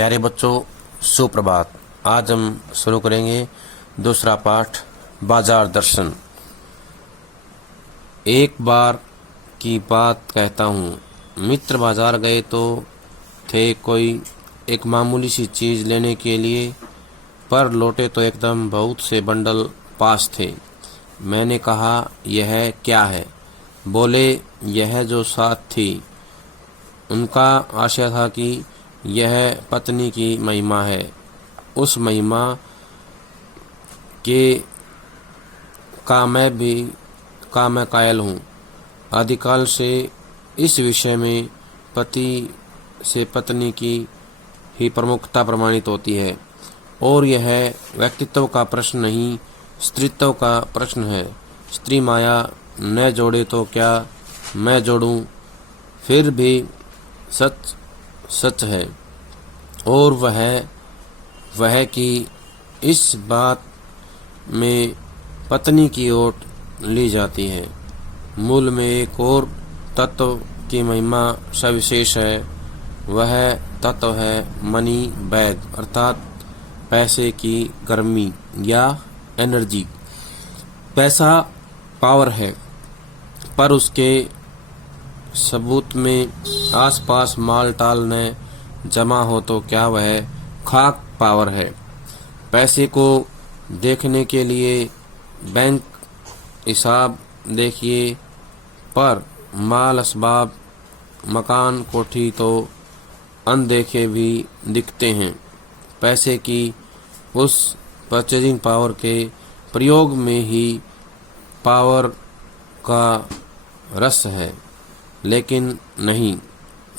प्यारे बच्चों, सुप्रभात। आज हम शुरू करेंगे दूसरा पाठ, बाजार दर्शन। एक बार की बात कहता हूँ, मित्र बाजार गए तो थे कोई एक मामूली सी चीज़ लेने के लिए, पर लौटे तो एकदम बहुत से बंडल पास थे। मैंने कहा, यह क्या है? बोले, यह जो साथ थी। उनका आशय था कि यह पत्नी की महिमा है। उस महिमा के मैं कायल हूँ। आदिकाल से इस विषय में पति से पत्नी की ही प्रमुखता प्रमाणित होती है, और यह व्यक्तित्व का प्रश्न नहीं, स्त्रीत्व का प्रश्न है। स्त्री माया न जोड़े तो क्या मैं जोड़ूं, फिर भी सच सच है। और वह कि इस बात में पत्नी की ओट ली जाती है। मूल में एक और तत्व की महिमा सविशेष है। वह तत्व है मनी बैग, अर्थात पैसे की गर्मी या एनर्जी। पैसा पावर है, पर उसके सबूत में आसपास माल टाल न जमा हो तो क्या वह खाक पावर है। पैसे को देखने के लिए बैंक हिसाब देखिए, पर माल असबाब मकान कोठी तो अनदेखे भी दिखते हैं। पैसे की उस परचेजिंग पावर के प्रयोग में ही पावर का रस है। लेकिन नहीं,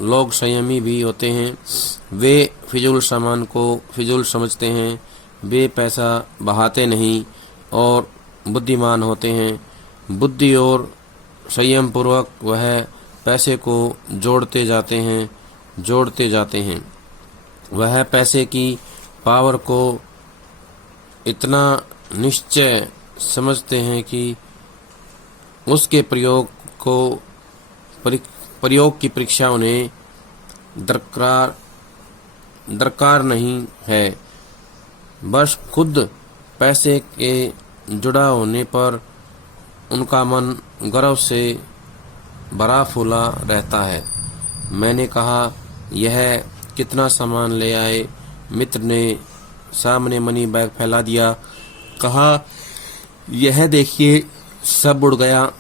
लोग संयमी भी होते हैं। वे फिजूल सामान को फिजूल समझते हैं। वे पैसा बहाते नहीं और बुद्धिमान होते हैं। बुद्धि और संयम पूर्वक वह पैसे को जोड़ते जाते हैं। वह पैसे की पावर को इतना निश्चय समझते हैं कि उसके प्रयोग की परीक्षा उन्हें दरकार नहीं है। बस खुद पैसे के जुड़ा होने पर उनका मन गर्व से भरा फूला रहता है। मैंने कहा, यह कितना सामान ले आए? मित्र ने सामने मनी बैग फैला दिया। कहा, यह देखिए, सब उड़ गया।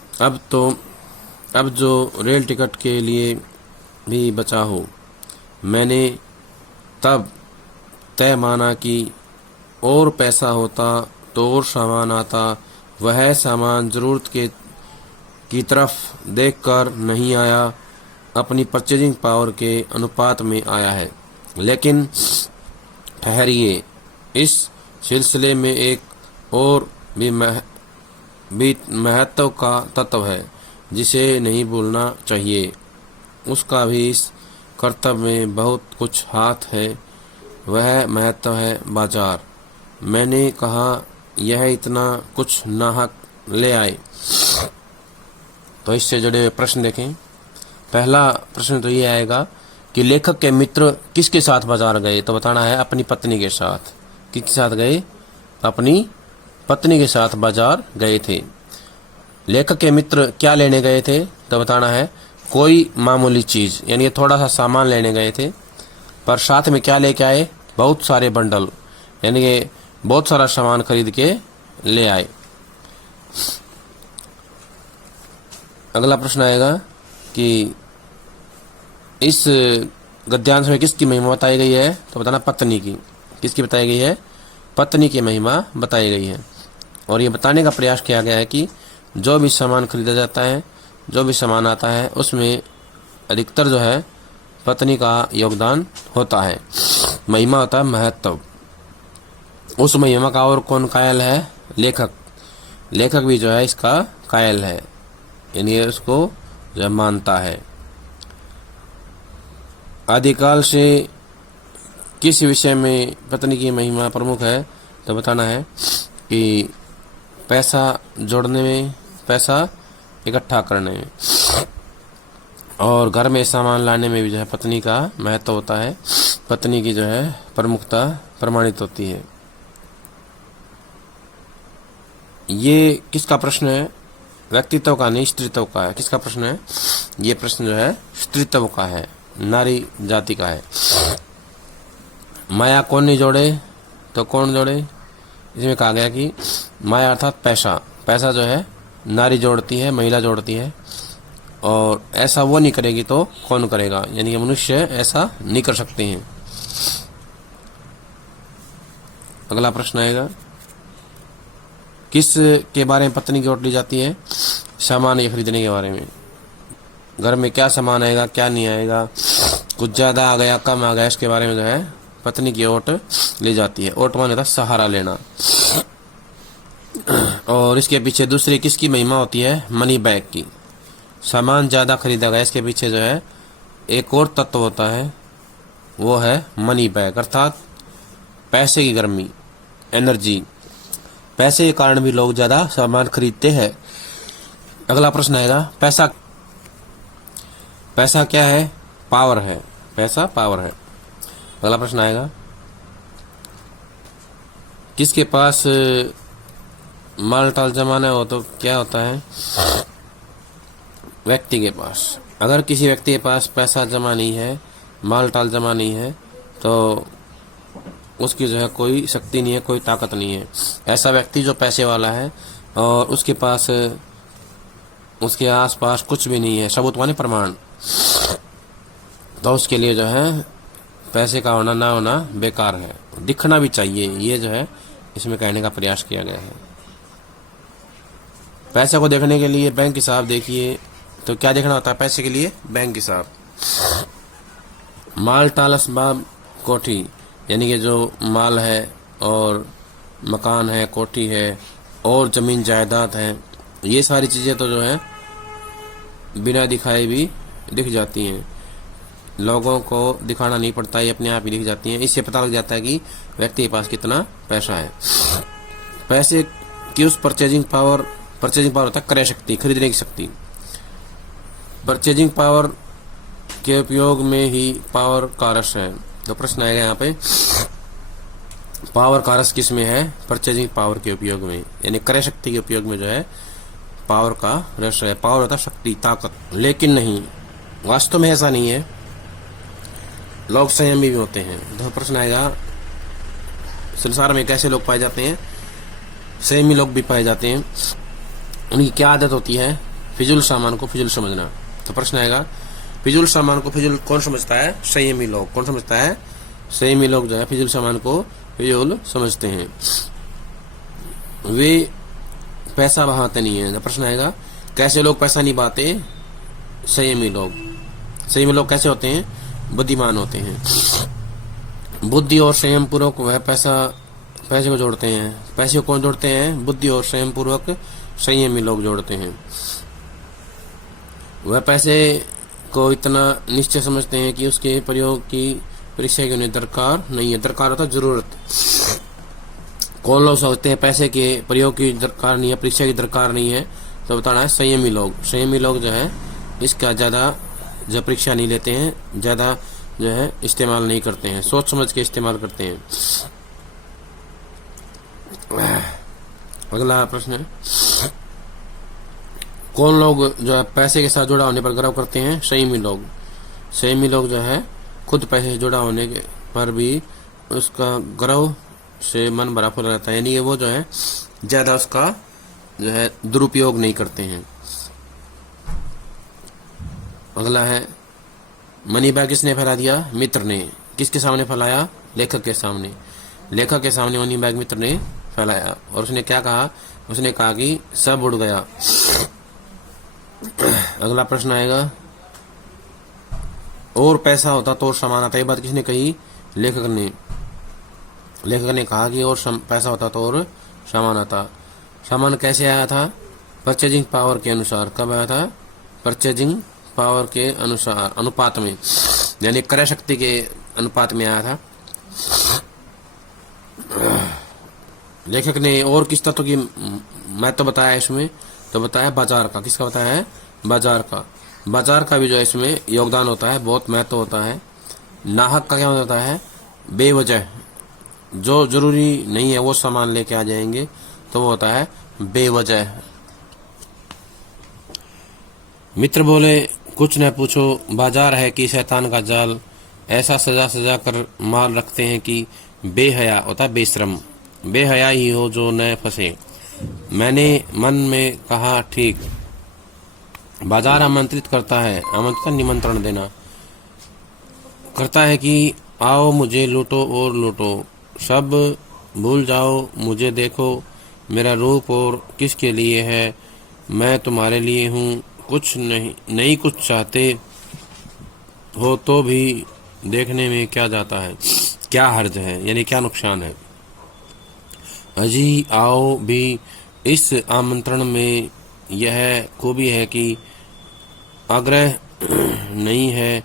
अब जो रेल टिकट के लिए भी बचा हो। मैंने तब तय माना कि और पैसा होता तो और सामान आता। वह सामान जरूरत की तरफ देखकर नहीं आया, अपनी परचेजिंग पावर के अनुपात में आया है। लेकिन ठहरिए, इस सिलसिले में एक और भी महत्व का तत्व है जिसे नहीं भूलना चाहिए। उसका भी इस कर्तव्य में बहुत कुछ हाथ है। वह महत्व है बाजार। मैंने कहा, यह इतना कुछ नाहक ले आए। तो इससे जुड़े प्रश्न देखें। पहला प्रश्न तो ये आएगा कि लेखक के मित्र किसके साथ बाजार गए? तो बताना है अपनी पत्नी के साथ। किसके साथ गए? अपनी पत्नी के साथ बाजार गए थे। लेखक के मित्र क्या लेने गए थे? तो बताना है कोई मामूली चीज, यानी थोड़ा सा सामान लेने गए थे, पर साथ में क्या लेके आए? बहुत सारे बंडल, यानी कि बहुत सारा सामान खरीद के ले आए। अगला प्रश्न आएगा कि इस गद्यांश में किसकी महिमा बताई गई है? तो बताना पत्नी की। किसकी बताई गई है? पत्नी की महिमा बताई गई है। और ये बताने का प्रयास किया गया है कि जो भी सामान खरीदा जाता है, जो भी सामान आता है, उसमें अधिकतर जो है पत्नी का योगदान होता है। महिमा होता है महत्व। उस महिमा का और कौन कायल है? लेखक। लेखक भी जो है इसका कायल है, यानी उसको जो मानता है। आदिकाल से किस विषय में पत्नी की महिमा प्रमुख है? तो बताना है कि पैसा जोड़ने में, पैसा इकट्ठा करने में, और घर में सामान लाने में भी जो है पत्नी का महत्व होता है। पत्नी की जो है प्रमुखता प्रमाणित होती है। ये किसका प्रश्न है? व्यक्तित्व का नहीं, स्त्रीत्व का है। किसका प्रश्न है? ये प्रश्न जो है स्त्रीत्व का है, नारी जाति का है। माया कौन नहीं जोड़े तो कौन जोड़े? इसमें कहा गया कि माया अर्थात पैसा, पैसा जो है नारी जोड़ती है, महिला जोड़ती है, और ऐसा वो नहीं करेगी तो कौन करेगा? यानी कि मनुष्य ऐसा नहीं कर सकते हैं। अगला प्रश्न आएगा, किस के बारे में पत्नी की ओट ली जाती है? सामान ये खरीदने के बारे में। घर में क्या सामान आएगा, क्या नहीं आएगा, कुछ ज़्यादा आ गया, कम आ गया, इसके बारे में जो है पत्नी की ओट ली जाती है। ओट माने था सहारा लेना। और इसके पीछे दूसरी किसकी महिमा होती है? मनी बैग की। सामान ज़्यादा खरीदा गया, इसके पीछे जो है एक और तत्व होता है, वो है मनी बैग, अर्थात पैसे की गर्मी, एनर्जी। पैसे के कारण भी लोग ज़्यादा सामान खरीदते हैं। अगला प्रश्न आएगा, पैसा पैसा क्या है? पावर है। पैसा पावर है। अगला प्रश्न आएगा, किसके पास माल टाल जमाना हो तो क्या होता है? व्यक्ति के पास। अगर किसी व्यक्ति के पास पैसा जमा नहीं है, माल टाल जमा नहीं है, तो उसकी जो है कोई शक्ति नहीं है, कोई ताकत नहीं है। ऐसा व्यक्ति जो पैसे वाला है और उसके पास, उसके आसपास कुछ भी नहीं है, सबूत माने प्रमाण, तो उसके लिए जो है पैसे का होना ना होना बेकार है। दिखना भी चाहिए, ये जो है इसमें कहने का प्रयास किया गया है। पैसे को देखने के लिए बैंक हिसाब देखिए, तो क्या देखना होता है पैसे के लिए? बैंक हिसाब। माल टाल असबाब कोठी, यानी कि जो माल है और मकान है, कोठी है और ज़मीन जायदाद है, ये सारी चीज़ें तो जो है बिना दिखाए भी दिख जाती हैं। लोगों को दिखाना नहीं पड़ता, ये अपने आप ही दिख जाती हैं। इससे पता लग जाता है कि व्यक्ति के पास कितना पैसा है। पैसे की उस परचेजिंग पावर होता है क्रय शक्ति, खरीदने की शक्ति। परचेजिंग पावर के उपयोग में ही पावर का रस है। तो प्रश्न आएगा यहाँ पे, पावर का रस किस में है? परचेजिंग पावर के उपयोग में, यानी क्रय शक्ति के उपयोग में जो है पावर का रस है। पावर होता है शक्ति, ताकत। लेकिन नहीं, वास्तव में ऐसा नहीं है। लोग संयमी भी होते हैं। तो प्रश्न आएगा, संसार में कैसे लोग पाए जाते हैं? संयमी लोग भी पाए जाते हैं। उनकी क्या आदत होती है? फिजूल सामान को फिजूल समझना। तो प्रश्न आएगा, फिजूल सामान को फिजूल कौन समझता है? संयमी लोग। कौन समझता है? संयमी लोग जो है फिजूल सामान को फिजूल समझते हैं। वे पैसा बहाते नहीं है। तो प्रश्न आएगा, कैसे लोग पैसा नहीं बहाते? संयमी लोग। संयमी लोग कैसे होते हैं? बुद्धिमान होते हैं। बुद्धि और संयम पूर्वक वह पैसे को जोड़ते हैं। पैसे को कौन जोड़ते हैं? बुद्धि और संयम पूर्वक संयमी लोग जोड़ते हैं। वह पैसे को इतना निश्चय समझते हैं कि उसके प्रयोग की परीक्षा की उन्हें दरकार नहीं है। दरकार होता है जरूरत। कौन लोग सोचते हैं पैसे के प्रयोग की दरकार नहीं है, परीक्षा की दरकार नहीं है? तो बताना है संयमी लोग। संयमी लोग जो है इसका ज़्यादा जो परीक्षा नहीं लेते हैं, ज़्यादा जो है इस्तेमाल नहीं करते हैं, सोच समझ के इस्तेमाल करते हैं। अगला प्रश्न है, कौन लोग जो है पैसे के साथ जुड़ा होने पर गर्व करते हैं? संयमी लोग। संयमी लोग जो है खुद पैसे से जुड़ा होने के पर भी उसका गर्व से मन भरा फुला रहता है, यानी कि वो जो है ज़्यादा उसका जो है दुरुपयोग नहीं करते हैं। अगला है, मनी बैग किसने फैला दिया? मित्र ने। किसके सामने फैलाया? लेखक के सामने। लेखक के सामने मनी बैग मित्र ने फैलाया और उसने क्या कहा? उसने कहा कि सब उड़ गया। अगला प्रश्न आएगा, और पैसा होता तो और सामान आता। ये बात किसने कही? लेखक ने। लेखक ने कहा कि और पैसा होता तो और सामान आता। सामान कैसे आया था? परचेजिंग पावर के अनुसार। कब आया था? परचेजिंग पावर के अनुसार, अनुपात में, यानी क्रय शक्ति के अनुपात में आया था। लेखक ने और किस तत्व की महत्व बताया इसमें? तो बताया बाजार का। किसका बताया है? बाजार का। बाजार का भी जो है इसमें योगदान होता है, बहुत महत्व होता है। नाहक का क्या होता है? बेवजह। जो जरूरी नहीं है वो सामान लेके आ जाएंगे तो वो होता है बेवजह। मित्र बोले, कुछ न पूछो, बाजार है कि शैतान का जाल, ऐसा सजा सजा कर माल रखते हैं कि बेहया होता है बेशरम, बेहया ही हो जो न फंसे। मैंने मन में कहा, ठीक। बाजार आमंत्रित करता है, आमंत्रण निमंत्रण देना करता है कि आओ मुझे लूटो और लूटो, सब भूल जाओ मुझे देखो, मेरा रूप और किसके लिए है, मैं तुम्हारे लिए हूँ, कुछ नहीं कुछ चाहते हो तो भी देखने में क्या जाता है, क्या हर्ज है, यानी क्या नुकसान है। अजी आओ भी। इस आमंत्रण में यह खूबी है कि आग्रह नहीं है,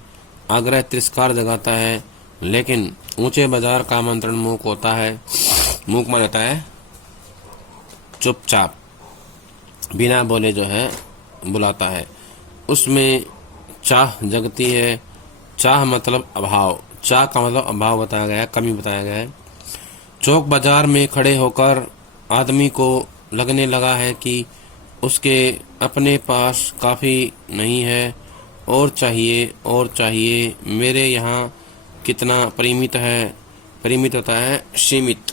आग्रह तिरस्कार जगाता है, लेकिन ऊंचे बाजार का आमंत्रण मूक होता है। मूक मान होता है चुपचाप, बिना बोले जो है बुलाता है। उसमें चाह जगती है। चाह मतलब अभाव, चाह का मतलब अभाव बताया गया है, कमी बताया गया है। चौक बाजार में खड़े होकर आदमी को लगने लगा है कि उसके अपने पास काफ़ी नहीं है, और चाहिए, मेरे यहाँ कितना परिमित है, परिमित होता है सीमित,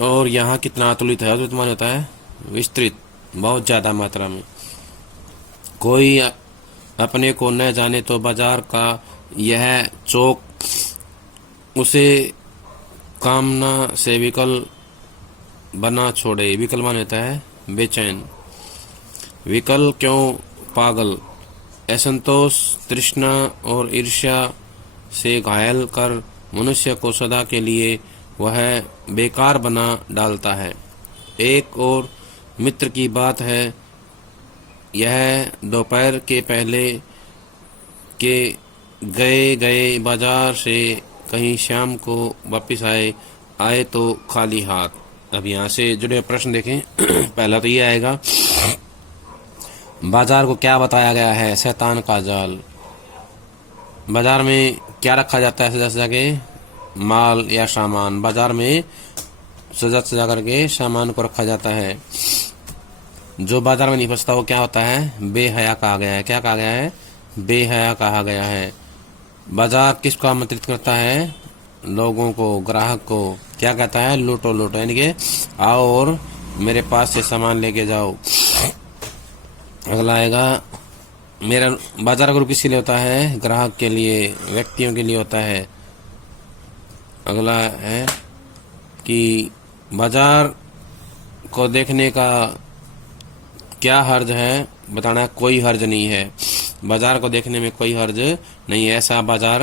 और यहाँ कितना अतुलित है, अतुलित मान होता है विस्तृत, बहुत ज़्यादा मात्रा में। कोई अपने को न जाने तो बाजार का यह चौक उसे कामना से विकल बना छोड़े। विकल मान होता है बेचैन। विकल क्यों? पागल, असंतोष, तृष्णा और ईर्ष्या से घायल कर मनुष्य को सदा के लिए वह बेकार बना डालता है। एक और मित्र की बात है, यह दोपहर के पहले के गए बाजार से कहीं शाम को वापस आए तो खाली हाथ। अब यहाँ से जुड़े प्रश्न देखें। पहला तो ये आएगा, बाजार को क्या बताया गया है? शैतान का जाल। बाजार में क्या रखा जाता है? सजा सजा के माल या सामान। बाजार में सजा सजा करके सामान को रखा जाता है। जो बाजार में नहीं फंसता वो क्या होता है? बेहया कहा गया है। क्या कहा गया है? बेहया कहा गया है। बाजार किसको आमंत्रित करता है? लोगों को, ग्राहक को। क्या कहता है? लूटो लूटो, यानी कि आओ और मेरे पास से सामान लेके जाओ। अगला आएगा, मेरा बाजार का रूप किसके लिए होता है? ग्राहक के लिए, व्यक्तियों के लिए होता है। अगला है कि बाजार को देखने का क्या हर्ज है? बताना है कोई हर्ज नहीं है। बाजार को देखने में कोई हर्ज नहीं है, ऐसा बाजार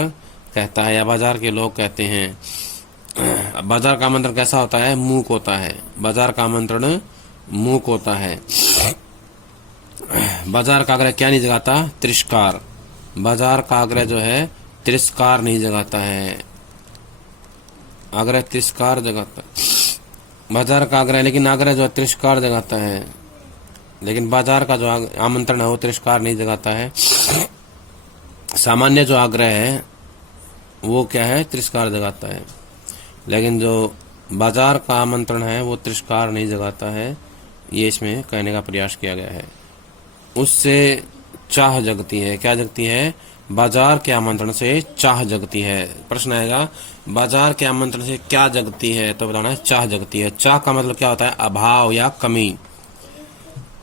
कहता है या बाजार के लोग कहते हैं। बाजार का आमंत्रण कैसा होता है? मूक होता है। बाजार का आमंत्रण मूक होता है। बाजार का आग्रह क्या नहीं जगाता? तिरस्कार। बाजार का आग्रह जो है तिरस्कार नहीं जगाता है, आग्रह तिरस्कार जगाता। बाजार का आग्रह, लेकिन आग्रह जो है तिरस्कार जगाता है, लेकिन बाजार का जो आमंत्रण है वो तिरस्कार नहीं जगाता है। सामान्य जो आग्रह है वो क्या है? तिरस्कार जगाता है, लेकिन जो बाजार का आमंत्रण है वो तिरस्कार नहीं जगाता है। ये इसमें कहने का प्रयास किया गया है। उससे चाह जगती है। क्या जगती है? बाजार के आमंत्रण से चाह जगती है। प्रश्न आएगा, बाजार के आमंत्रण से क्या जगती है? तो बताना है चाह जगती है। चाह का मतलब क्या होता है? अभाव या कमी।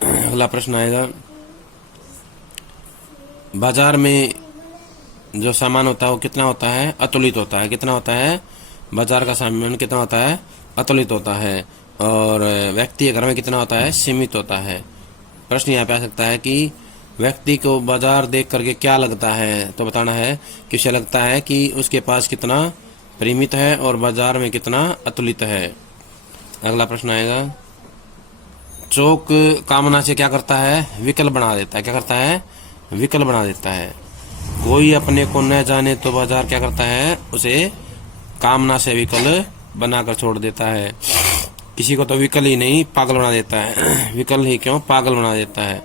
अगला प्रश्न आएगा, बाजार में जो सामान होता है वो कितना होता है? अतुलित होता है। कितना होता है? बाजार का सामान कितना होता है? अतुलित होता है। और व्यक्ति के घर में कितना होता है? सीमित होता है। प्रश्न यहाँ पे आ सकता है कि व्यक्ति को बाजार देख करके क्या लगता है? तो बताना है कि उसे लगता है कि उसके पास कितना परिमित है और बाजार में कितना अतुलित है। अगला प्रश्न आएगा, चौक कामना से क्या करता है? विकल बना देता है। क्या करता है? विकल बना देता है। कोई अपने को न जाने तो बाजार क्या करता है? उसे कामना से विकल बनाकर छोड़ देता है। किसी को तो विकल ही नहीं पागल बना देता है। विकल ही क्यों, पागल बना देता है।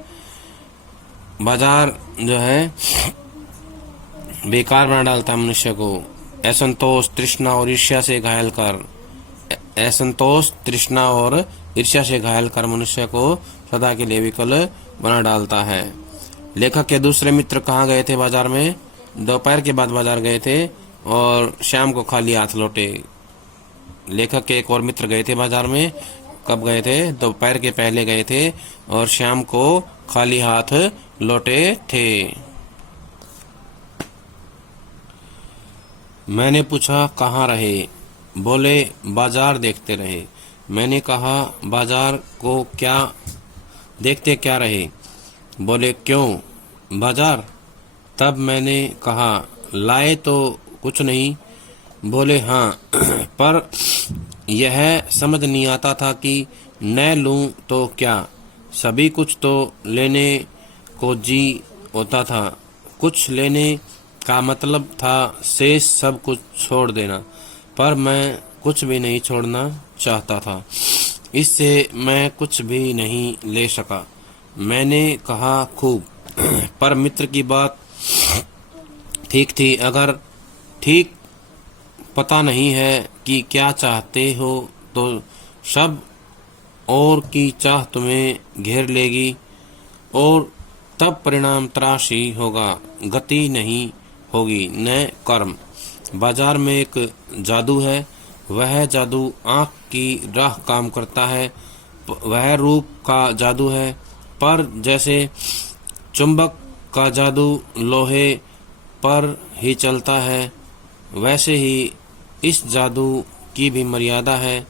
बाजार जो है बेकार बना डालता है मनुष्य को। असंतोष, तृष्णा और ईर्ष्या से घायल कर असंतोष, तृष्णा और ईर्ष्या से घायल कर मनुष्य को सदा के लिए विकल बना डालता है। लेखक के दूसरे मित्र कहाँ गए थे? बाजार में। दोपहर के बाद बाजार गए थे और शाम को खाली हाथ लौटे। लेखक के एक और मित्र गए थे बाजार में। कब गए थे? दोपहर के पहले गए थे और शाम को खाली हाथ लौटे थे। मैंने पूछा कहाँ रहे? बोले बाजार देखते रहे। मैंने कहा बाजार को क्या देखते क्या रहे? बोले क्यों बाजार? तब मैंने कहा लाए तो कुछ नहीं। बोले हाँ पर यह समझ नहीं आता था कि न लूं तो क्या, सभी कुछ तो लेने को जी होता था। कुछ लेने का मतलब था शेष सब कुछ छोड़ देना, पर मैं कुछ भी नहीं छोड़ना चाहता था, इससे मैं कुछ भी नहीं ले सका। मैंने कहा खूब, पर मित्र की बात ठीक थी। अगर ठीक पता नहीं है कि क्या चाहते हो तो सब और की चाह तुम्हें घेर लेगी और तब परिणाम त्रास ही होगा, गति नहीं होगी न कर्म। बाजार में एक जादू है, वह जादू आँख की राह काम करता है। वह रूप का जादू है, पर जैसे चुंबक का जादू लोहे पर ही चलता है, वैसे ही इस जादू की भी मर्यादा है।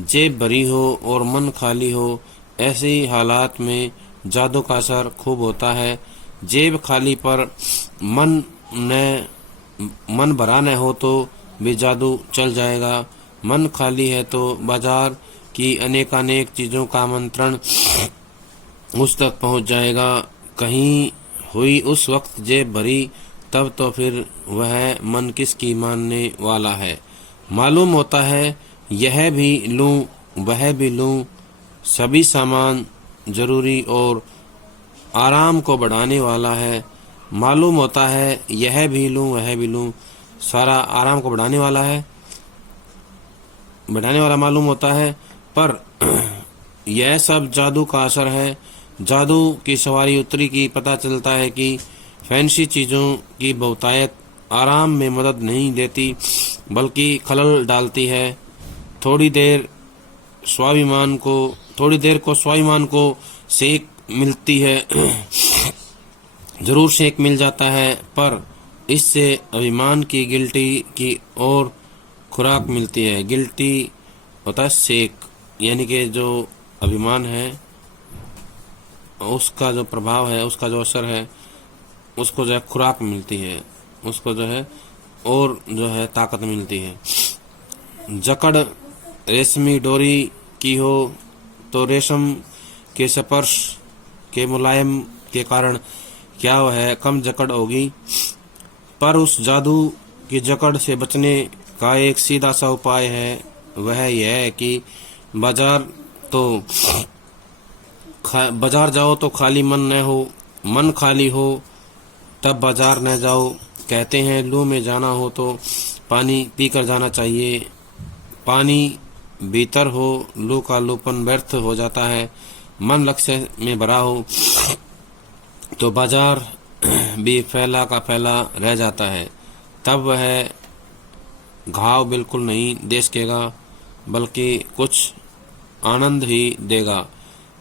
जेब भरी हो और मन खाली हो, ऐसे हालात में जादू का असर खूब होता है। जेब खाली पर मन भरा न हो तो भी जादू चल जाएगा। मन खाली है तो बाजार की अनेकानेक चीजों का आमंत्रण उस तक पहुंच जाएगा। कहीं हुई उस वक्त जेब भरी, तब तो फिर वह मन किसकी मानने वाला है। मालूम होता है यह भी लूं वह भी लूं, सभी सामान जरूरी और आराम को बढ़ाने वाला है। मालूम होता है यह भी लूं वह भी लूं, सारा आराम को बढ़ाने वाला मालूम होता है, पर यह सब जादू का असर है। जादू की सवारी उतरी की पता चलता है कि फैंसी चीजों की बहुतायत आराम में मदद नहीं देती, बल्कि खलल डालती है। थोड़ी देर को स्वाभिमान को सेक मिलती है जरूर सेक मिल जाता है, पर इससे अभिमान की गिल्टी की और खुराक मिलती है। गिल्टी होता है सेक, यानी कि जो अभिमान है उसका जो प्रभाव है, उसका जो असर है, उसको जो है खुराक मिलती है, उसको जो है और जो है ताकत मिलती है। जकड़ रेशमी डोरी की हो तो रेशम के स्पर्श के मुलायम के कारण क्या वह कम जकड़ होगी, पर उस जादू की जकड़ से बचने का एक सीधा सा उपाय है। वह यह है कि बाजार जाओ तो खाली मन न हो, मन खाली हो तब बाजार न जाओ। कहते हैं लू में जाना हो तो पानी पीकर जाना चाहिए। पानी भीतर हो, लू का लूपन व्यर्थ हो जाता है। मन लक्ष्य में भरा हो तो बाजार भी फैला का फैला रह जाता है। तब वह घाव बिल्कुल नहीं दे सकेगा, बल्कि कुछ आनंद ही देगा।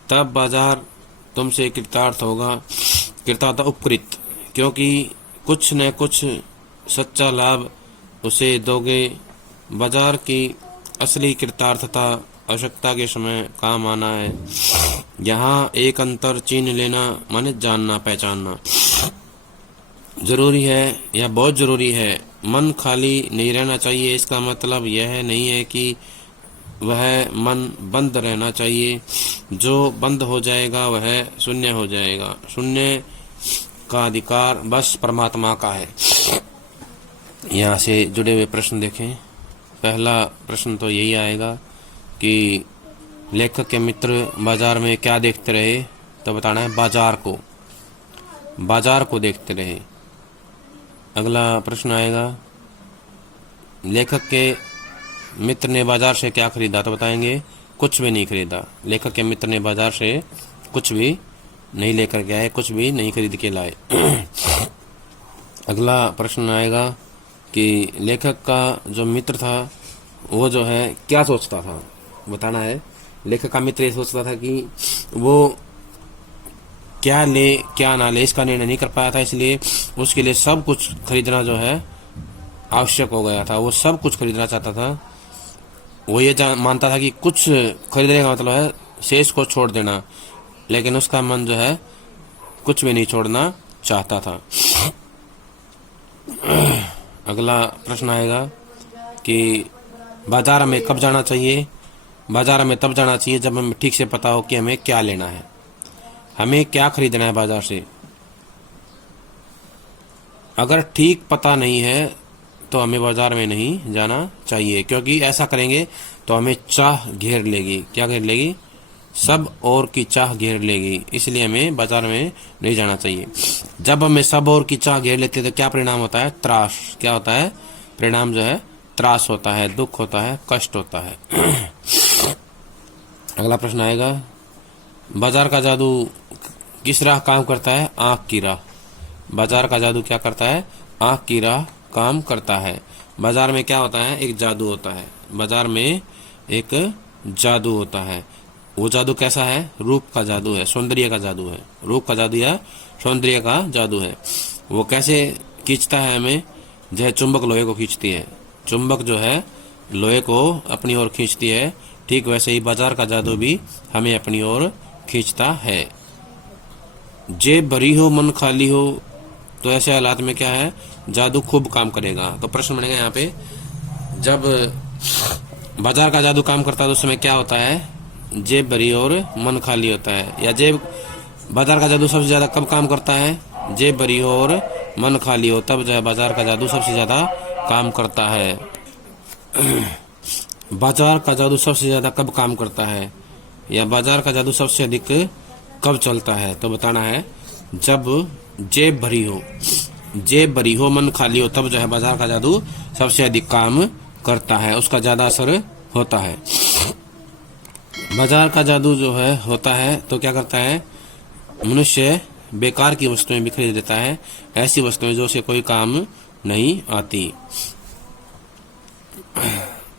तब बाजार तुमसे कृतार्थ उपकृत, क्योंकि कुछ न कुछ सच्चा लाभ उसे दोगे। बाजार की असली कृतार्थता आवश्यकता के समय काम आना है। यहाँ एक अंतर चीन लेना माने जानना पहचानना जरूरी है या बहुत जरूरी है। मन खाली नहीं रहना चाहिए, इसका मतलब यह नहीं है कि वह मन बंद रहना चाहिए। जो बंद हो जाएगा वह शून्य हो जाएगा। शून्य का अधिकार बस परमात्मा का है। यहाँ से जुड़े हुए प्रश्न देखें। पहला प्रश्न तो यही आएगा कि लेखक के मित्र बाजार में क्या देखते रहे, तो बताना है बाजार को देखते रहे। अगला प्रश्न आएगा, लेखक के मित्र ने बाजार से क्या खरीदा? तो बताएंगे कुछ भी नहीं खरीदा। लेखक के मित्र ने बाजार से कुछ भी नहीं लेकर के आए, कुछ भी नहीं खरीद के लाए। अगला प्रश्न आएगा कि लेखक का जो मित्र था वो जो है क्या सोचता था? बताना है। लेखक का मित्र ये सोचता था कि वो क्या ले क्या ना ले इसका निर्णय नहीं कर पाया था, इसलिए उसके लिए सब कुछ खरीदना जो है आवश्यक हो गया था। वो सब कुछ खरीदना चाहता था। वो ये मानता था कि कुछ खरीदने का मतलब है शेष को छोड़ देना, लेकिन उसका मन जो है कुछ भी नहीं छोड़ना चाहता था। अगला प्रश्न आएगा कि बाजार में कब जाना चाहिए? बाजार में तब जाना चाहिए जब हमें ठीक से पता हो कि हमें क्या लेना है, हमें क्या खरीदना है बाजार से। अगर ठीक पता नहीं है तो हमें बाजार में नहीं जाना चाहिए, क्योंकि ऐसा करेंगे तो हमें चाह घेर लेगी। क्या घेर लेगी? सब और की चाह घेर लेगी, इसलिए हमें बाजार में नहीं जाना चाहिए। जब हमें सब और की चाह घेर लेते हैं तो क्या परिणाम होता है? त्रास। क्या होता है? परिणाम जो है त्रास होता है, दुख होता है, कष्ट होता है। अगला प्रश्न आएगा, बाजार का जादू किस राह काम करता है? आंख की राह। बाजार का जादू क्या करता है? आंख की राह काम करता है। बाजार में क्या होता है? एक जादू होता है। बाजार में एक जादू होता है। वो जादू कैसा है? रूप का जादू है, सौंदर्य का जादू है। रूप का जादू या सौंदर्य का जादू है। वो कैसे खींचता है हमें? जैसे चुंबक लोहे को खींचती है, चुंबक जो है लोहे को अपनी ओर खींचती है, ठीक वैसे ही बाजार का जादू भी हमें अपनी ओर खींचता है। जेब भरी हो मन खाली हो तो ऐसे हालात में क्या है? जादू खूब काम करेगा। तो प्रश्न बनेगा यहाँ पे, जब बाजार का जादू काम करता है तो उस समय क्या होता है? जेब भरी और मन खाली होता है। या जेब बाजार का जादू सबसे ज्यादा कब काम करता है? जेब भरी हो और मन खाली हो, तब जो है बाजार का जादू सबसे ज्यादा काम करता है। बाजार का जादू सबसे ज्यादा कब काम करता है, या बाजार का जादू सबसे अधिक कब चलता है? तो बताना है, जब जेब भरी हो, जेब भरी हो मन खाली हो, तब जो है बाजार का जादू सबसे अधिक काम करता है, उसका ज्यादा असर होता है। बाजार का जादू जो है होता है तो क्या करता है? मनुष्य बेकार की वस्तुएं भी खरीद लेता है, ऐसी वस्तुएं जो उसे कोई काम नहीं आती।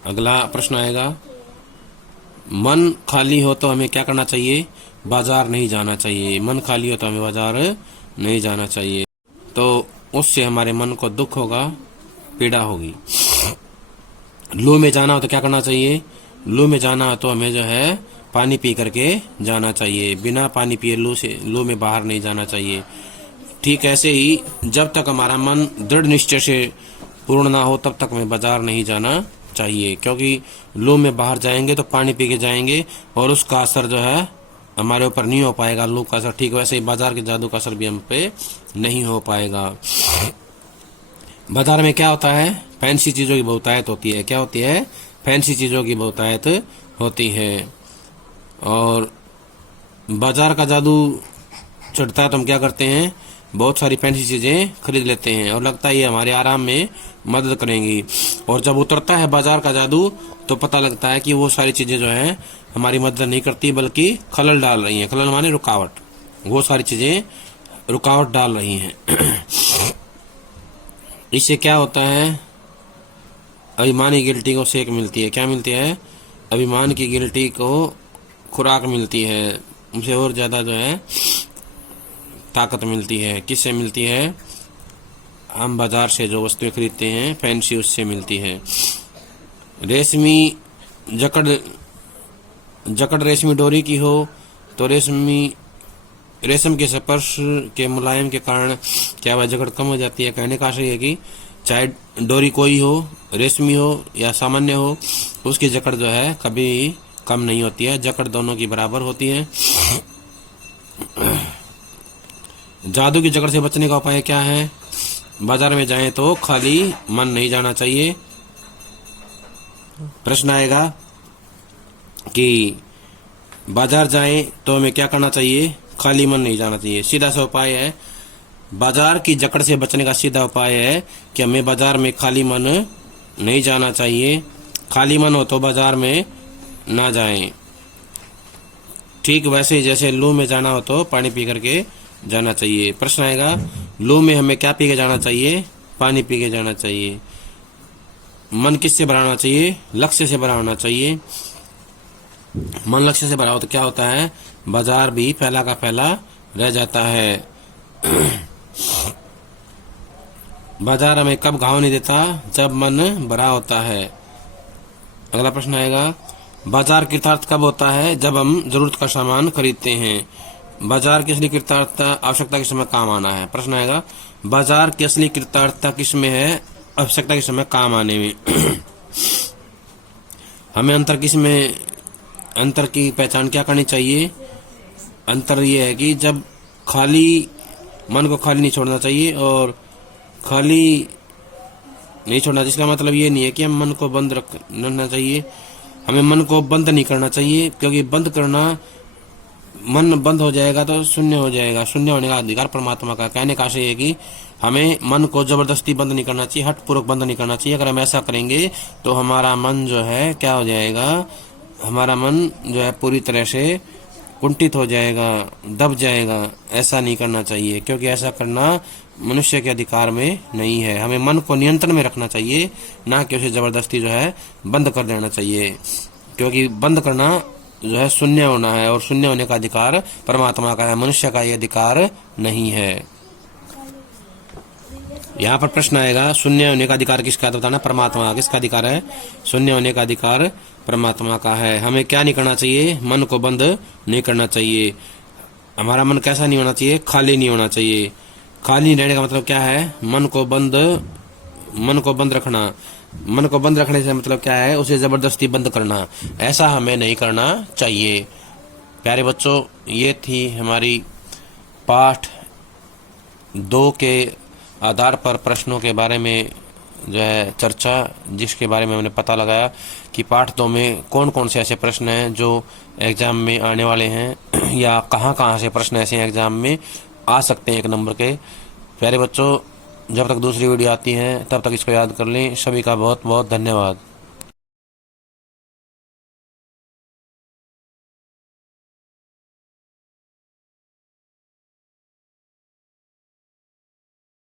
अगला प्रश्न आएगा, मन खाली हो तो हमें क्या करना चाहिए? बाजार नहीं जाना चाहिए। मन खाली हो तो हमें बाजार नहीं जाना चाहिए, तो उससे हमारे मन को दुख होगा, पीड़ा होगी। लू में जाना हो तो क्या करना चाहिए? लू में जाना हो तो हमें जो है पानी पी करके जाना चाहिए। बिना पानी पिए लू में बाहर नहीं जाना चाहिए। ठीक ऐसे ही जब तक हमारा मन दृढ़ निश्चय से पूर्ण ना हो तब तक हमें बाजार नहीं जाना चाहिए, क्योंकि लू में बाहर जाएंगे तो पानी पी के जाएंगे और उसका असर जो है हमारे ऊपर नहीं हो पाएगा, लू का असर। ठीक वैसे ही बाजार के जादू का असर भी हम पे नहीं हो पाएगा। बाजार में क्या होता है? फैंसी चीजों की बहुतायत होती है। क्या होती है? फैंसी चीजों की बहुतायत होती है। और बाजार का जादू चढ़ता है तो हम क्या करते हैं? बहुत सारी फैंसी चीजें खरीद लेते हैं और लगता है ये हमारे आराम में मदद करेंगी। और जब उतरता है बाजार का जादू तो पता लगता है कि वो सारी चीजें जो है हमारी मदद नहीं करती, बल्कि खलल डाल रही हैं। खलल माने रुकावट। वो सारी चीजें रुकावट डाल रही हैं। इससे क्या होता है? अभिमान की गिल्टी को सेक मिलती है। क्या मिलती है? अभिमान की गिल्टी को खुराक मिलती है, उनसे और ज्यादा जो है ताकत मिलती है। किससे मिलती है? हम बाजार से जो वस्तुएं खरीदते हैं फैंसी, उससे मिलती है। रेशमी जकड़ रेशमी डोरी की हो तो रेशम के स्पर्श के मुलायम के कारण क्या वह जकड़ कम हो जाती है। कहने का आशय है कि चाहे डोरी कोई हो, रेशमी हो या सामान्य हो, उसकी जकड़ जो है कभी कम नहीं होती है। जकड़ दोनों की बराबर होती है। जादू की जकड़ से बचने का उपाय क्या है? बाजार में जाएं तो खाली मन नहीं जाना चाहिए। प्रश्न आएगा कि बाजार जाएं तो हमें क्या करना चाहिए? खाली मन नहीं जाना चाहिए। सीधा सा उपाय है, बाजार की जकड़ से बचने का सीधा उपाय है कि हमें बाजार में खाली मन नहीं जाना चाहिए। खाली मन हो तो बाजार में ना जाएं। ठीक वैसे ही जैसे लू में जाना हो तो पानी पी करके जाना चाहिए। प्रश्न आएगा, लू में हमें क्या पी के जाना चाहिए? पानी पी के जाना चाहिए। मन किससे भरा होना चाहिए? लक्ष्य से भरा होना चाहिए। मन लक्ष्य से भरा हो तो क्या होता है? बाजार भी फैला का फैला रह जाता है। बाजार हमें कब घाव नहीं देता? जब मन भरा होता है। अगला प्रश्न आएगा, बाजार कृतार्थ कब होता है? जब हम जरूरत का सामान खरीदते हैं। बाजार की असली कृतार्थता आवश्यकता के समय काम आना है। प्रश्न आएगा, बाजार की असली कृतार्थता किस में है? आवश्यकता के समय काम आने में। हमें अंतर किस में, अंतर की पहचान क्या करनी चाहिए? अंतर ये है कि जब खाली मन को खाली नहीं छोड़ना चाहिए और खाली नहीं छोड़ना, जिसका मतलब ये नहीं है कि हम मन को बंद रखना चाहिए। हमें मन को बंद नहीं करना चाहिए, क्योंकि बंद करना, मन बंद हो जाएगा तो शून्य हो जाएगा। शून्य होने का अधिकार परमात्मा का। कहने का आशय है कि हमें मन को जबरदस्ती बंद नहीं करना चाहिए, हठपूर्वक बंद नहीं करना चाहिए। अगर हम ऐसा करेंगे तो हमारा मन जो है क्या हो जाएगा? हमारा मन जो है पूरी तरह से कुंठित हो जाएगा, दब जाएगा। ऐसा नहीं करना चाहिए, क्योंकि ऐसा करना मनुष्य के अधिकार में नहीं है। हमें मन को नियंत्रण में रखना चाहिए, ना कि उसे जबरदस्ती जो है बंद कर देना चाहिए, क्योंकि बंद करना जो है शून्य होना है और शून्य होने का अधिकार परमात्मा का है, मनुष्य का ये अधिकार नहीं है। यहाँ पर प्रश्न आएगा, शून्य होने का अधिकार किसका है? बताना। परमात्मा का। किसका अधिकार है? शून्य होने का अधिकार परमात्मा का है। हमें क्या नहीं करना चाहिए? मन को बंद नहीं करना चाहिए। हमारा मन कैसा नहीं होना चाहिए? खाली नहीं होना चाहिए। खाली रहने का मतलब क्या है? मन को बंद रखना। मन को बंद रखने से मतलब क्या है? उसे जबरदस्ती बंद करना। ऐसा हमें नहीं करना चाहिए। प्यारे बच्चों, ये थी हमारी पाठ 2 के आधार पर प्रश्नों के बारे में जो है चर्चा, जिसके बारे में हमने पता लगाया कि पाठ 2 में कौन कौन से ऐसे प्रश्न हैं जो एग्जाम में आने वाले हैं, या कहाँ कहाँ से प्रश्न ऐसे एग्जाम में आ सकते हैं 1 नंबर के। प्यारे बच्चों, जब तक दूसरी वीडियो आती है तब तक इसको याद कर लें। सभी का बहुत बहुत धन्यवाद।